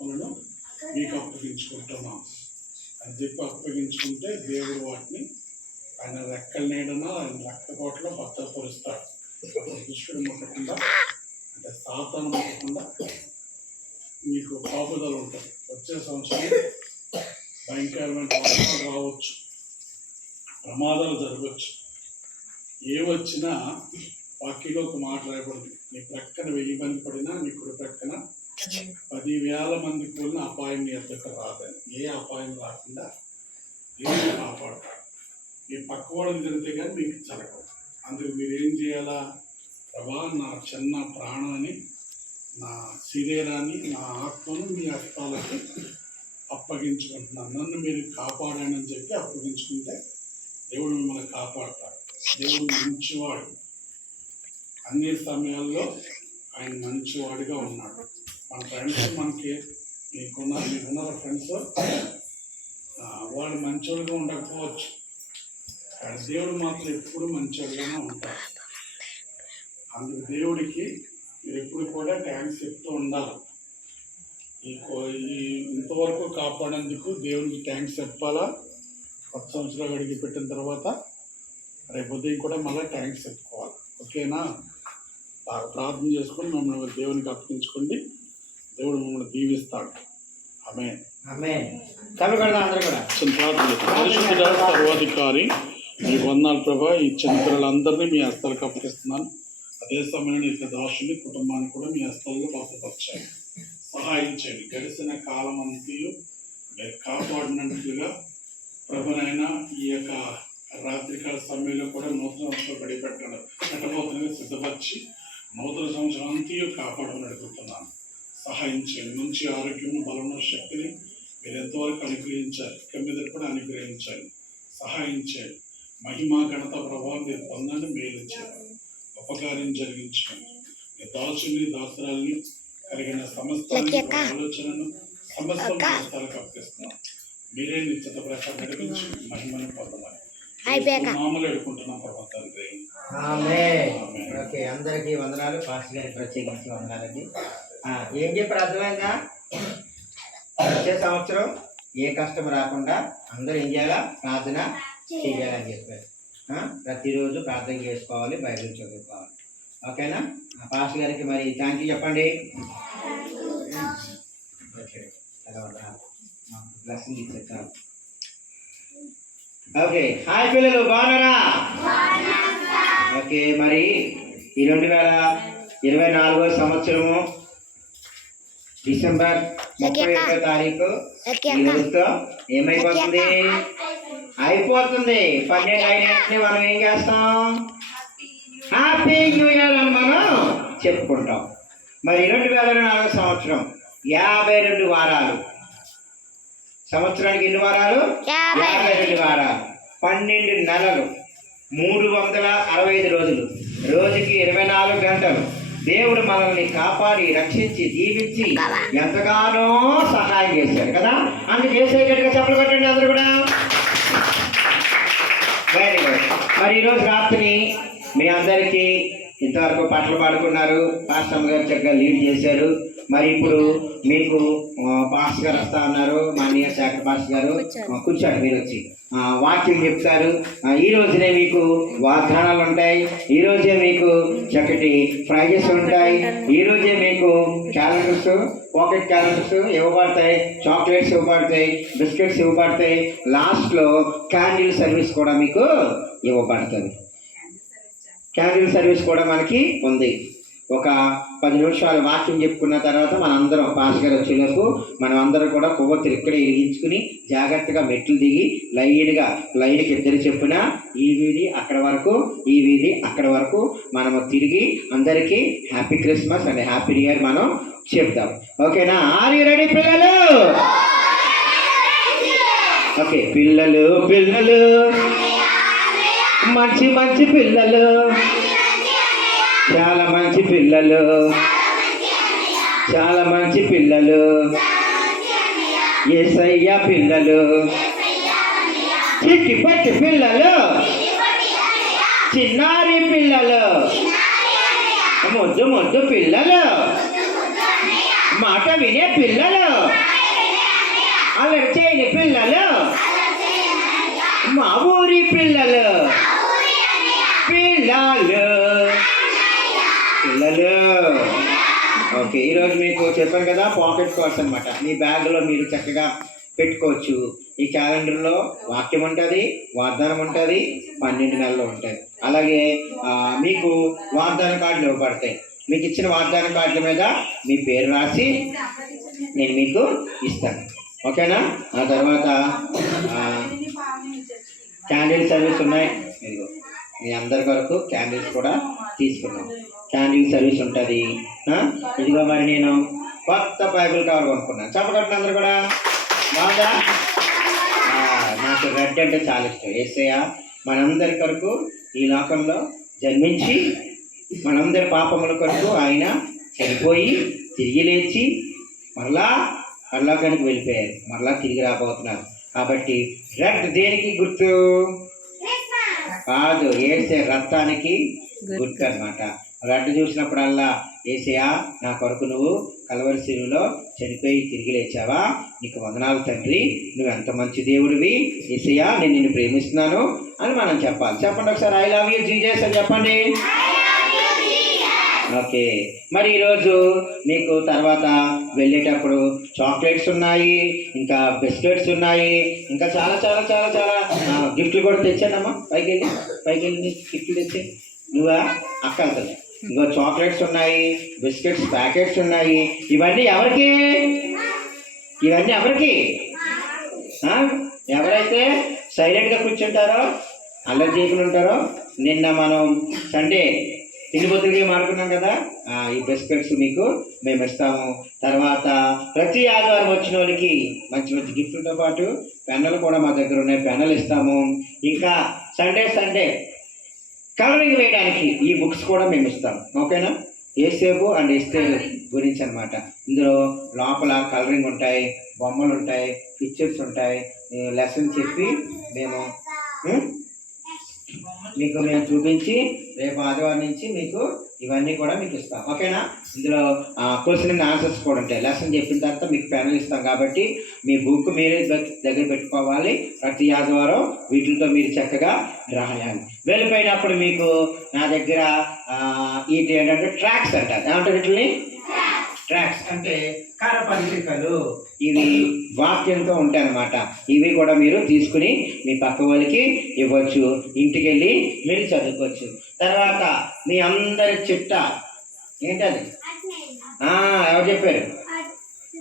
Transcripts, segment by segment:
ఆత్మలను మీకు అప్పగించుకుంటున్నాం అని చెప్పి అప్పగించుకుంటే దేవుడు వాటిని ఆయన రెక్కల నీడన ఆయన రక్తకోటలో భద్రపరుస్తాడు. దుష్టుడు ముట్టకుండా, అంటే సాతాను ముట్టకుండా మీకు కాపుదల ఉంటుంది. వచ్చే సంవత్సరం భయంకరమైన వర్షాలు రావచ్చు, ప్రమాదాలు జరగవచ్చు. ఏవచ్చినా వాక్యంలో ఒక మాట రాయబడింది, నీ ప్రక్కన 1000 మంది పడినా నీ కుడి ప్రక్కన 10,000 మంది కూలిన అపాయం నీ ఎద్దకు రాదని. ఏ అపాయం రాకుండా దేవుడు కాపాడతాడు. మీ పక్క వాళ్ళని జరిగితే కానీ మీకు జరగదు. అందుకు మీరు ఏం చేయాలా? ప్రభా, నా చిన్న ప్రాణాన్ని, నా శరీరాన్ని, నా ఆత్మను మీ హస్తాలకి అప్పగించుకుంటున్నాను, నన్ను మీరు కాపాడానని చెప్పి అప్పగించుకుంటే దేవుడు మిమ్మల్ని కాపాడతాడు. దేవుడు మంచివాడు, అన్ని సమయాల్లో ఆయన మంచివాడిగా ఉన్నాడు. మన ఫ్రెండ్స్ మనకి మీకున్న ఫ్రెండ్స్ వాళ్ళు మంచివాడిగా ఉండకపోవచ్చు, కానీ దేవుడు మాత్రం ఎప్పుడు మంచివాడిగానే ఉంటాడు. అందుకు దేవుడికి మీరు ఎప్పుడు కూడా థ్యాంక్స్ చెప్తూ ఉండాలి. ఈ ఇంతవరకు కాపాడేందుకు దేవునికి థ్యాంక్స్ చెప్పాలా. కొత్త సంవత్సరాలు అడిగి పెట్టిన తర్వాత రేపు ఉదయం కూడా మళ్ళీ థ్యాంక్స్ చెప్పుకోవాలి. ఓకేనా? బాగా ప్రార్థన చేసుకొని మమ్మల్ని దేవునికి అర్పించుకోండి. దేవుడు మమ్మల్ని దీవిస్తాడు. ఆమేన్. సర్వాధికారి మీకు వందనాలు ప్రభా. ఈ చిన్నపిల్లలందరినీ మీ హస్తాలకు అప్పగిస్తున్నాను. అదే సమయంలో ఇక దాసుని కుటుంబాన్ని కూడా మీ హస్తాల్లో భద్రపరచాలి, సహాయం చేయండి. గడిచిన కాలం అంతయు మీరు కాపాడినట్లుగా ప్రభునైనా ఈ యొక్క రాత్రికాల సమయంలో కూడా నూతన సంవత్సరం పెట్టబోతున్నది సిద్ధపరిచి నూతన సంవత్సరం అంతయు కాపాడమని అడుగుతున్నాను. సహాయం చేయండి. మంచి ఆరోగ్యము, బలము, శక్తిని మీరు ఎంతవరకు అనుగ్రహించాలి, ఇక మీద కూడా అనుగ్రహించాలి. సహాయం చేయండి. మహిమ, ఘనత, ప్రభావం మీరు పొందండి. మేలు చేయండి, ఉపకారం జరిగించండి. మీ దాసుని, దాసరాల్ని కలిగిన సమస్తాన్ని, ఆలోచనను సమస్తం హస్తాలకు అప్పగిస్తున్నాం. మీరే నిశ్చిత ప్రకారం నడిపించి మహిమను పొందమని నామములో ఎడుకుంటున్నాం ప్రభా తండ్రి. ఓకే, అందరికీ వందనాలు. పాస్టర్ గారికి ప్రత్యేకించి వందనాలండి. ఏం చెప్పారు అర్థమైందా? వచ్చే సంవత్సరం ఏ కష్టం రాకుండా అందరూ ఏం చేయాలా? ప్రార్థన చేయాలని చెప్పారు. ప్రతిరోజు ప్రార్థన చేసుకోవాలి, బైబిల్ చదువుకోవాలి. ఓకేనా? పాస్టర్ గారికి మరి థ్యాంక్ యూ చెప్పండి. బ్లెస్సింగ్ ఇచ్చేస్తాను. ఓకే, హాయ్ పిల్లలు, బాగున్నారా? ఓకే, మరి ఈ 2024వ సంవత్సరము డిసెంబర్ 31వ తారీఖు ఈ రోజుతో ఏమైపోతుంది? అయిపోతుంది. 12 అయినట్టు మనం ఏం చేస్తాం? హ్యాపీ న్యూ ఇయర్ అని మనం చెప్పుకుంటాం. మరి 2024వ సంవత్సరం 52 వారాలు. సంవత్సరానికి ఎన్ని వారాలు? 52 వారాలు, 12 నెలలు, 365 రోజులు, రోజుకి 24 గంటలు. దేవుడు మనల్ని కాపాడి, రక్షించి, దీవించి ఎంతగానో సహాయం చేశారు కదా. అందుకు చేసే గట్టిగా చెప్పలు కొట్టండి అందరూ కూడా. Very good. మరి ఈరోజు రాత్రి మీ అందరికీ ఇంతవరకు పాటలు పాడుకున్నారు. పాస్టర్ గారు చక్కగా లీడ్ చేశారు. మరి ఇప్పుడు మీకు పాస్టర్ గారు వస్తా ఉన్నారు. మాన్య శాఖ పాస్టర్ గారు కూర్చోండి, మీరు వచ్చి వాక్యం చెప్తారు. ఈ రోజునే మీకు వాగ్దానాలు ఉంటాయి. ఈ రోజే మీకు చక్కటి ప్రైజెస్ ఉంటాయి. ఈ రోజే మీకు క్యాలెండర్స్, పాకెట్ క్యాలెండర్స్ ఇవ్వబడతాయి, చాక్లెట్స్ ఇవ్వబడతాయి, బిస్కెట్స్ ఇవ్వబడతాయి. లాస్ట్లో క్యాండిల్ సర్వీస్ కూడా మీకు ఇవ్వబడుతుంది. క్యాండిల్ సర్వీస్ కూడా మనకి ఉంది. ఒక 10 నిమిషాలు వాక్యం చెప్పుకున్న తర్వాత మనందరం పాస్ గారు వచ్చేలోపు మనం అందరం కూడా కొవ్వొత్తులు ఇక్కడే ఇరిగించుకుని జాగ్రత్తగా మెట్లు దిగి లైన్కి 2 చెప్పున ఈ వీధి అక్కడ వరకు, ఈ వీధి అక్కడ వరకు మనము తిరిగి అందరికీ happy Christmas and happy new year మనం చెప్తాం. ఓకేనా? ఆర్ యు రెడీ పిల్లలు? ఓకే, పిల్లలు మంచి మంచి పిల్లలు, చాలా మంచి పిల్లలు, చాలా మంచి పిల్లలు, యేసయ్య పిల్లలు, చిట్టి పట్టి పిల్లలు, చిన్నారి పిల్లలు, ముద్దు ముద్దు పిల్లలు, మాట వినే పిల్లలు. అల్లరి చేయని పిల్లలు, మా ఊరి పిల్లలు, పిల్లలు పిల్లలు. ఓకే, ఈరోజు మీకు చెప్పాను కదా పాకెట్ కార్డ్స్ అనమాట. మీ బ్యాగ్లో మీరు చక్కగా పెట్టుకోవచ్చు. ఈ క్యాలెండర్లో వాక్యం ఉంటుంది, వాగ్దానం ఉంటుంది, 12 నెలలు ఉంటాయి. అలాగే మీకు వాగ్దాన కార్డులు ఇవ్వబడతాయి. మీకు ఇచ్చిన వాగ్దాన కార్డుల మీద మీ పేరు రాసి నేను మీకు ఇస్తాను. ఓకేనా? ఆ తర్వాత క్యాండిల్ సర్వీస్ ఉన్నాయి. ఇదిగో మీ అందరి వరకు క్యాండిల్స్ కూడా తీసుకున్నాం. క్యాండిల్ సర్వీస్ ఉంటుంది. ఇదిగో మరి నేను కొత్త బైబిల్ కవర్ కొనుక్కున్నాను. చెప్పగలను అందరు కూడా బాగా. నాకు రెడ్ అంటే చాలా ఇష్టం. యేసయ్య మనందరి కొరకు ఈ లోకంలో జన్మించి మనందరి పాపముల కొరకు ఆయన చనిపోయి తిరిగి లేచి మరలా పరలోకానికి వెళ్ళిపోయారు. మరలా తిరిగి రాబోతున్నారు. కాబట్టి రెడ్ దేనికి గుర్తు కాదు, యేసే రక్తానికి గుర్తు అన్నమాట. రెడ్ చూసినప్పుడల్లా యేసయ్యా నా కొరకు నువ్వు కల్వరి శిలువలో చనిపోయి తిరిగి లేచావా, నీకు వందనాలు తండ్రి, నువ్వు ఎంత మంచి దేవుడివి యేసయ్యా, నేను నిన్ను ప్రేమిస్తున్నాను అని మనం చెప్పాలి. చెప్పండి ఒకసారి, ఐ లవ్ యూ జీసస్ అని చెప్పండి. ఓకే, మరి ఈరోజు మీకు తర్వాత వెళ్ళేటప్పుడు చాక్లెట్స్ ఉన్నాయి, ఇంకా బిస్కెట్స్ ఉన్నాయి, ఇంకా చాలా చాలా చాలా చాలా గిఫ్ట్లు కూడా తెచ్చానమ్మా. పైకి వెళ్ళి గిఫ్ట్లు తెచ్చి నువ్వా అక్క వెళ్తుంది. ఇంకో చాక్లెట్స్ ఉన్నాయి, బిస్కెట్స్ ప్యాకెట్స్ ఉన్నాయి. ఇవన్నీ ఎవరికి? ఇవన్నీ ఎవరికి? ఎవరైతే సైలెంట్గా కూర్చుంటారో, అల్లరి చేయకుండా ఉంటారో. నిన్న మనం సండే తిండిపోతులకి మాడుకున్నాం కదా, ఈ బిస్కెట్స్ మీకు మేము ఇస్తాము. తర్వాత ప్రతి ఆదివారం వచ్చిన వాళ్ళకి మంచి మంచి గిఫ్ట్లతో పాటు పెన్నులు కూడా మా దగ్గర ఉన్నాయి, పెన్నులు ఇస్తాము. ఇంకా సండే కలరింగ్ వేయడానికి ఈ బుక్స్ కూడా మేము ఇస్తాం. ఓకేనా? యేసేపు అండ్ ఎస్తేరు గురించి అనమాట. ఇందులో లోపల కలరింగ్ ఉంటాయి, బొమ్మలు ఉంటాయి, పిక్చర్స్ ఉంటాయి. లెసన్ చెప్పి మేము చూపించి రేపు ఆదివారం నుంచి మీకు ఇవన్నీ కూడా మీకు ఇస్తాం. ఓకేనా? ఇందులో క్వశ్చన్ అండ్ ఆన్సర్స్ కూడా ఉంటాయి. లెసన్ చెప్పిన తర్వాత మీకు ప్యానల్ ఇస్తాం. కాబట్టి మీ బుక్ మీరే దగ్గర పెట్టుకోవాలి. ప్రతి ఆదివారం వీటితో మీరు చక్కగా రాయాలి. వెళ్ళిపోయినప్పుడు మీకు నా దగ్గర ఇది ఏంటంటే ట్రాక్స్ అంటారు. ఏమంటారు వీటిని? ట్రాక్స్ అంటే కరపత్రికలు. ఇవి వాక్యంతో ఉంటాయి అన్నమాట. ఇవి కూడా మీరు తీసుకుని మీ పక్క వాళ్ళకి ఇవ్వచ్చు. ఇంటికి వెళ్ళి మీరు చదువుకోవచ్చు. తర్వాత మీ అందరి చిట్టా ఏంటది? ఎవరు చెప్పారు?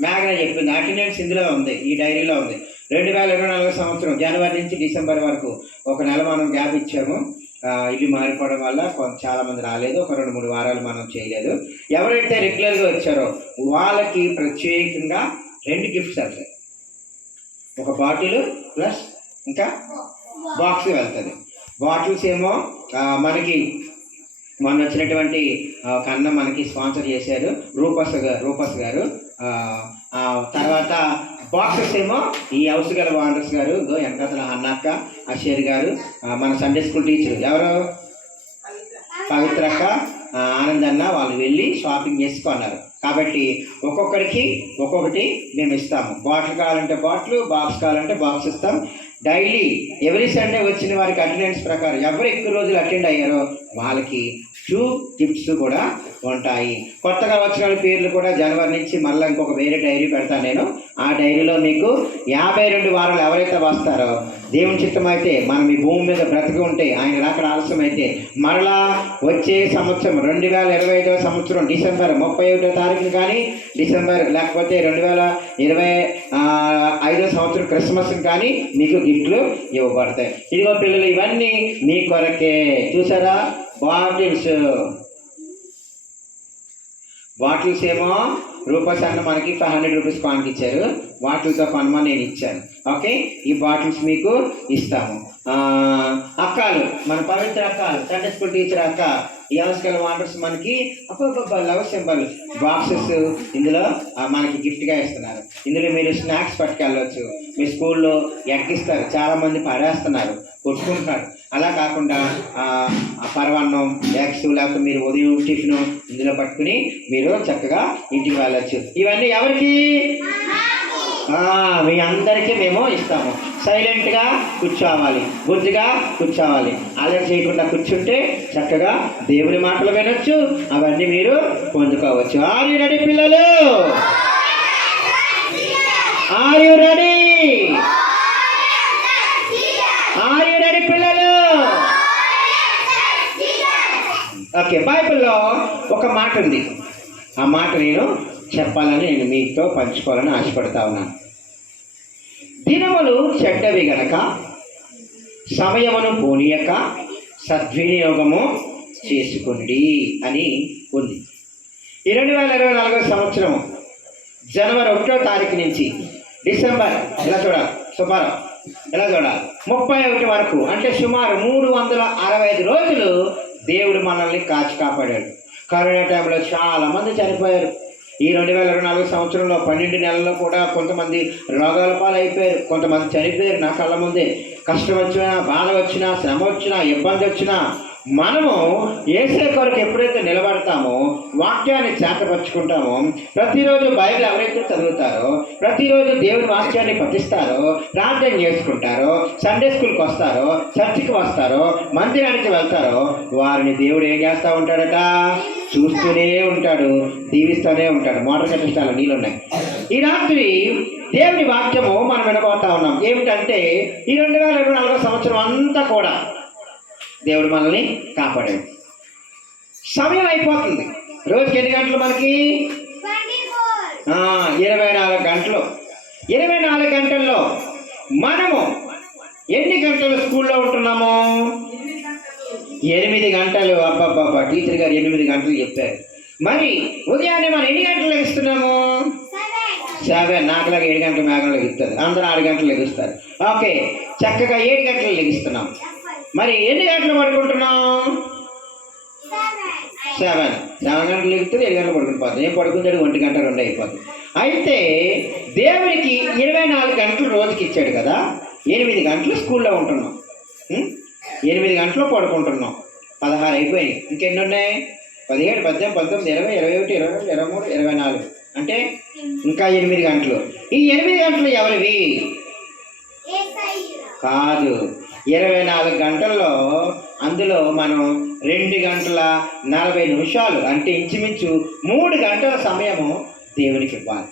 మేఘన చెప్పింది. అటెండెన్స్ ఇందులో ఉంది, ఈ డైరీలో ఉంది. 2024 సంవత్సరం జనవరి నుంచి డిసెంబర్ వరకు ఒక నెల మనం గ్యాప్ ఇచ్చాము. ఇల్లు మారిపోవడం వల్ల చాలామంది రాలేదు. ఒక 2-3 వారాలు మనం చేయలేదు. ఎవరైతే రెగ్యులర్గా వచ్చారో వాళ్ళకి ప్రత్యేకంగా 2 గిఫ్ట్స్ వెళ్తాయి. ఒక బాటిల్ ప్లస్ ఇంకా బాక్స్ వెళ్తుంది. బాటిల్స్ ఏమో మనకి మొన్న వచ్చినటువంటి కన్నా మనకి స్పాన్సర్ చేశారు రూపస్ గారు. తర్వాత బాక్సెస్ ఏమో ఈ హౌస్ గల వాండర్స్ గారు, వెనకతల అన్నక్క, అషేర్ గారు, మన సండే స్కూల్ టీచర్ ఎవరు పవిత్రక్క, ఆనందన్న, వాళ్ళు వెళ్ళి షాపింగ్ చేసుకున్నారు. కాబట్టి ఒక్కొక్కరికి ఒక్కొక్కటి మేము ఇస్తాము. బాటిల్ కావాలంటే బాటిల్, బాక్స్ కావాలంటే బాక్స్ ఇస్తాం. డైలీ ఎవ్రీ సండే వచ్చిన వారికి అటెండెన్స్ ప్రకారం ఎవరు ఎక్కువ రోజులు అటెండ్ అయ్యారో వాళ్ళకి 2 గిఫ్ట్స్ కూడా ఉంటాయి. కొత్తగా వచ్చిన వాళ్ళ పేర్లు కూడా జనవరి నుంచి మళ్ళీ ఇంకొక వేరే డైరీ పెడతాను నేను. ఆ డైరీలో మీకు 52 వారాలు ఎవరైతే వస్తారో, దేవుని చిత్తం అయితే మనం ఈ భూమి మీద బ్రతికి ఉంటే, ఆయన రాకడ ఆలస్యం అయితే మరలా వచ్చే సంవత్సరం 2025 సంవత్సరం డిసెంబర్ 31వ తారీఖున కానీ, డిసెంబర్ లేకపోతే 2025 సంవత్సరం క్రిస్మస్ కానీ మీకు గిఫ్ట్లు ఇవ్వబడతాయి. ఇదిగో పిల్లలు, ఇవన్నీ మీ కొరకే. చూసారా? బాటిల్స్ ఏమో రూపాయస్ అన్న మనకి 500 రూపీస్ కాన్కి ఇచ్చారు. బాటిల్తో కొనమని నేను ఇచ్చాను. ఓకే, ఈ బాటిల్స్ మీకు ఇస్తాము. అక్కలు, మన పవిత్ర అక్కలు, సండే స్కూల్ టీచర్ అక్క, ఈ హౌస్కల్ వాండర్స్ మనకి లవ్ సింబల్ బాక్సెస్ ఇందులో మనకి గిఫ్ట్గా ఇస్తున్నారు. ఇందులో మీరు స్నాక్స్ పట్టుకెళ్ళవచ్చు. మీ స్కూల్లో ఎక్కిస్తారు, చాలామంది పడేస్తున్నారు, కొట్టుకుంటున్నారు. అలా కాకుండా పరవాన్నం, ఎగ్స్, లేకపోతే మీరు ఉదయం టిఫిన్ ఇందులో పట్టుకుని మీరు చక్కగా ఇంటికి వెళ్ళచ్చు. ఇవన్నీ ఎవరికి? మీ అందరికీ మేము ఇస్తాము. సైలెంట్గా కూర్చోవాలి, బుద్ధిగా కూర్చోవాలి. అలర్ట్ చేయకుండా కూర్చుంటే చక్కగా దేవుని మాటలు వినొచ్చు, అవన్నీ మీరు పొందుకోవచ్చు. ఆర్ యు రెడీ పిల్లలు? Are you ready? Are you ready పిల్లలు? ఓకే, బైబిల్లో ఒక మాట ఉంది. ఆ మాట నేను చెప్పాలని, నేను మీతో పంచుకోవాలని ఆశపడతా ఉన్నాను. దినములు చెడ్డవి గనక సమయమును పోనీయక సద్వినియోగము చేసుకుని అని ఉంది. 2024 సంవత్సరం జనవరి 1వ తారీఖు నుంచి డిసెంబర్ ఎలా చూడాలి, సుమారు ఎలా చూడాలి 31 వరకు, అంటే సుమారు 365 రోజులు దేవుడు మనల్ని కాచి కాపాడాడు. కరోనా టైంలో చాలా మంది చనిపోయారు. ఈ 2024 సంవత్సరంలో 12 నెలల్లో కూడా కొంతమంది రోగాల పాలైపోయారు, కొంతమంది చనిపోయారు నా కళ్ళ ముందే. కష్టం వచ్చినా, బాధ వచ్చినా, శ్రమ వచ్చినా, ఇబ్బంది వచ్చినా మనము యేసే కొరకు ఎప్పుడైతే నిలబడతామో, వాక్యాన్ని చేతపరుచుకుంటామో, ప్రతిరోజు బైబిల్ ఎవరైతే చదువుతారో, ప్రతిరోజు దేవుని వాక్యాన్ని పఠిస్తారో, ప్రార్థన చేసుకుంటారో, సండే స్కూల్కి వస్తారో, చర్చికి వస్తారో, మందిరానికి వెళ్తారో, వారిని దేవుడు ఏం చేస్తూ ఉంటాడట? చూస్తూనే ఉంటాడు, దీవిస్తూనే ఉంటాడు. మోటార్ కట్టిస్తాలో నీళ్ళు ఉన్నాయి. ఈ రాత్రి దేవుని వాక్యము మనం వినబోతా ఉన్నాం. ఏమిటంటే ఈ 2024 సంవత్సరం అంతా కూడా దేవుడు మనల్ని కాపాడాడు. సమయం అయిపోతుంది. రోజుకి ఎన్ని గంటలు మనకి? 24 గంటలు. 24 గంటల్లో మనము ఎన్ని గంటలు స్కూల్లో ఉంటున్నాము? 8 గంటలు. అబ్బాబ్బా, టీచర్ గారు 8 గంటలు చెప్పారు. మరి ఉదయాన్నే మనం ఎన్ని గంటలు లెగిస్తున్నాము? 7. నాకులాగా 7 గంటల మేఘంలో లెగుస్తుంది. అందరూ 6 గంటలు లెగుస్తారు. ఓకే, చక్కగా 7 గంటలు లెగిస్తున్నాం. మరి ఎన్ని గంటలు పడుకుంటున్నాం? 7 గంటలు లెగుతుంది, 7 గంటలు పడుకుని నేను పడుకుంటాడు 1 గంట 2 అయిపోతుంది. అయితే దేవునికి 24 గంటలు రోజుకి ఇచ్చాడు కదా, 8 గంటలు స్కూల్లో ఉంటున్నాం, 8 గంటలు పడుకుంటున్నాం. 16 అయిపోయాయి. ఇంకెన్ని ఉన్నాయి? 17, 18, 19, 20, 21, 22, 23, 24, అంటే ఇంకా 8 గంటలు. ఈ 8 గంటలు ఎవరివి? కాదు. 24 గంటల్లో అందులో మనం 2 గంటల 40 నిమిషాలు, అంటే ఇంచుమించు 3 గంటల సమయము దేవునికి ఇవ్వాలి.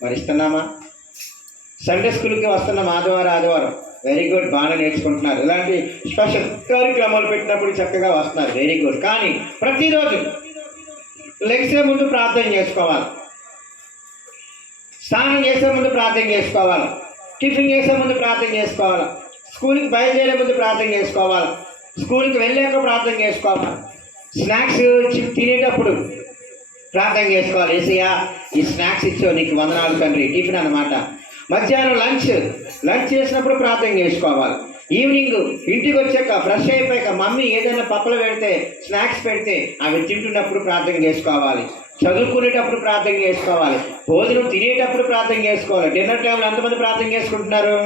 మరి ఇస్తున్నామా? సండే స్కూల్కి వస్తున్నాం ఆదివారం. వెరీ గుడ్, బాగా నేర్చుకుంటున్నారు. ఇలాంటి స్పెషల్ కార్యక్రమాలు పెట్టినప్పుడు చక్కగా వస్తున్నారు. Very good. కానీ ప్రతిరోజు లెగ్సే ముందు ప్రార్థన చేసుకోవాలి, స్నానం చేసే ముందు ప్రార్థన చేసుకోవాలి, టిఫిన్ చేసే ముందు ప్రార్థన చేసుకోవాలి, స్కూల్కి బయలుదేరే ముందు ప్రార్థన చేసుకోవాలి, స్కూల్కి వెళ్ళాక ప్రార్థన చేసుకోవాలి, స్నాక్స్ తినేటప్పుడు ప్రార్థన చేసుకోవాలి. ఏసయ్యా, ఈ స్నాక్స్ ఇచ్చావు, నీకు వందనాలు తండ్రి. టిఫిన్ అన్నమాట. మధ్యాహ్నం లంచ్ చేసినప్పుడు ప్రార్థన చేసుకోవాలి. ఈవినింగ్ ఇంటికి వచ్చాక ఫ్రెష్ అయిపోయాక మమ్మీ ఏదైనా పప్పులు పెడితే, స్నాక్స్ పెడితే అవి తింటున్నప్పుడు ప్రార్థన చేసుకోవాలి. చదువుకునేటప్పుడు ప్రార్థన చేసుకోవాలి. భోజనం తినేటప్పుడు ప్రార్థన చేసుకోవాలి. డిన్నర్ టైంలో ఎంతమంది ప్రార్థన చేసుకుంటున్నారు?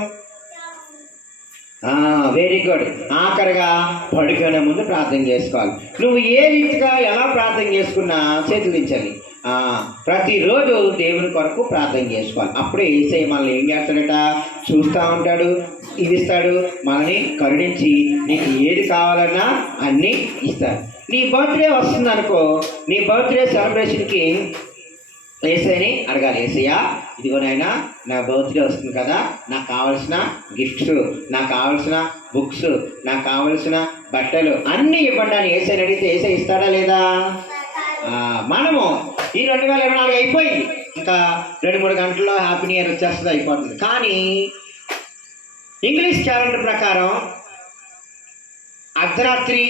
Very good. ఆఖరిగా పడుకునే ముందు ప్రార్థన చేసుకోవాలి. నువ్వు ఏ రీతిగా ఎలా ప్రార్థన చేసుకున్నా చేతులించాలి. ప్రతిరోజు దేవుని కొరకు ప్రార్థన చేసుకోవాలి. అప్పుడే యేసయ్య మనల్ని ఏం చేస్తాడట? చూస్తూ ఉంటాడు, ఇస్తాడు, మనల్ని కరుణించి నీకు ఏది కావాలన్నా అన్నీ ఇస్తాడు. నీ బర్త్డే వస్తుంది అనుకో, నీ బర్త్డే సెలబ్రేషన్కి యేసయ్యని అడగాలి. యేసయ్యా, ఇదిగో నాయనా, నా బర్త్డే వస్తుంది కదా, నాకు కావలసిన గిఫ్ట్స్, నాకు కావలసిన బుక్స్, నాకు కావలసిన బట్టలు అన్నీ ఇవ్వండి అని యేసయ్యని అడిగితే యేసయ్య ఇస్తాడా లేదా? మనము ఈ 2024 అయిపోయింది, ఇంకా 2-3 గంటల్లో హ్యాపీ న్యూ ఇయర్ వచ్చేస్తుంది, అయిపోతుంది. కానీ ఇంగ్లీష్ క్యాలెండర్ ప్రకారం అర్ధరాత్రి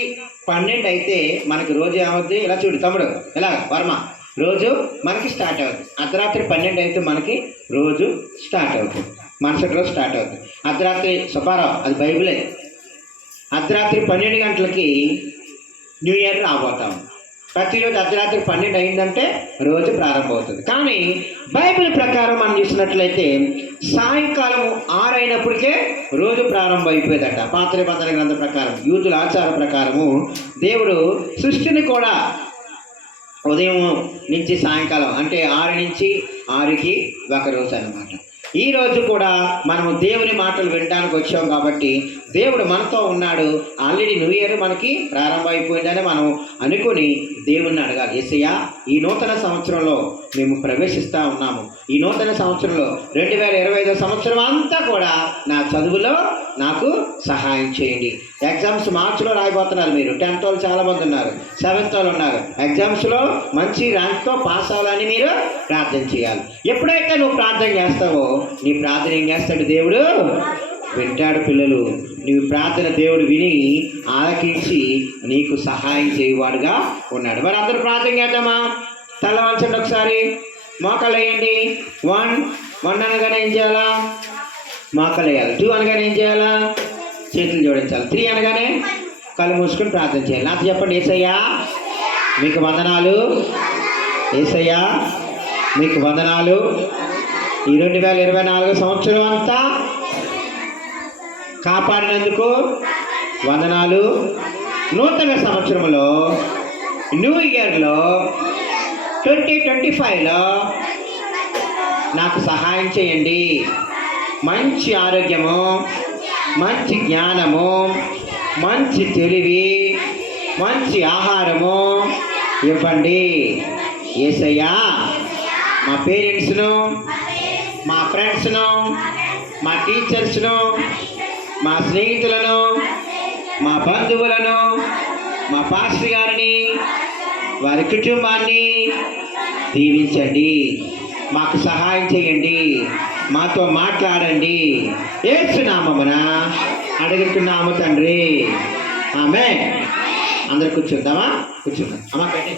12 అయితే మనకి రోజు ఏమవుద్ది? ఇలా చూడు తమ్ముడు, ఇలా వర్మ, రోజు మనకి స్టార్ట్ అవుతుంది. అర్ధరాత్రి 12 అయితే మనకి రోజు స్టార్ట్ అవుతుంది, మరుసటి రోజు స్టార్ట్ అవుతుంది. అర్ధరాత్రి సుబ్బారావు, అది బైబిలే. అర్ధరాత్రి 12 గంటలకి న్యూ ఇయర్ రాబోతాము. ప్రతిరోజు అర్ధరాత్రి 12 అయిందంటే రోజు ప్రారంభమవుతుంది. కానీ బైబిల్ ప్రకారం మనం చూసినట్లయితే సాయంకాలం 6 అయినప్పటికే రోజు ప్రారంభం అయిపోయేదట. పాత నిబంధన గ్రంథం ప్రకారం, యూదుల ఆచార ప్రకారము దేవుడు సృష్టిని కూడా ఉదయం నుంచి సాయంకాలం, అంటే 6 నుంచి 6కి ఒక రోజు అన్నమాట. ఈ రోజు కూడా మనము దేవుని మాటలు వినడానికి వచ్చాం కాబట్టి దేవుడు మనతో ఉన్నాడు. ఆల్రెడీ న్యూ ఇయర్ మనకి ప్రారంభం అయిపోయిందని మనం అనుకుని దేవుణ్ణి అడగాలి. యేసయ్యా, ఈ నూతన సంవత్సరంలో మేము ప్రవేశిస్తూ ఉన్నాము. ఈ నూతన సంవత్సరంలో 2025 సంవత్సరం అంతా కూడా నా చదువులో నాకు సహాయం చేయండి. ఎగ్జామ్స్ మార్చిలో రాయబోతున్నారు. మీరు 10th వాళ్ళు చాలామంది ఉన్నారు, 7th వాళ్ళు ఉన్నారు. ఎగ్జామ్స్లో మంచి ర్యాంక్తో పాస్ అవ్వాలని మీరు ప్రార్థన చేయాలి. ఎప్పుడైతే నువ్వు ప్రార్థన చేస్తావో నీ ప్రార్థన ఏం చేస్తాడు? దేవుడు వింటాడు. పిల్లలు, నీవు ప్రార్థన దేవుడు విని ఆలకించి నీకు సహాయం చేయవాడుగా ఉన్నాడు. మరి అందరూ ప్రార్థన చేద్దామా? తల వంచండి, ఒకసారి మోకాలు వేయండి. 1 అనగానే ఏం చేయాలా? మోకాలు వేయాలి. 2 అనగానే ఏం చేయాలా? చేతులు జోడించాలి. 3 అనగానే కళ్ళు మూసుకొని ప్రార్థన చేయాలి. నాకు చెప్పండి. యేసయ్యా మీకు వందనాలు, యేసయ్యా మీకు వందనాలు. ఈ 2024 సంవత్సరం అంతా కాపాడినందుకు వందనాలు. నూతన సంవత్సరంలో న్యూ ఇయర్లో 2025లో నాకు సహాయం చేయండి. మంచి ఆరోగ్యము, మంచి జ్ఞానము, మంచి తెలివి, మంచి ఆహారము ఇవ్వండి. యేసయ్యా మా పేరెంట్స్ను, మా ఫ్రెండ్స్ను, మా టీచర్స్ను, మా స్నేహితులను, మా బంధువులను, మా పాస్టర్ గారిని, వారి కుటుంబాన్ని దీవించండి. మాకు సహాయం చేయండి. మాతో మాట్లాడండి. యేసు నామమున అడుగుతున్నాము తండ్రి. ఆమేన్. అందరు కూర్చుందామా? కూర్చుందాం. అమ్మా పెట్టే.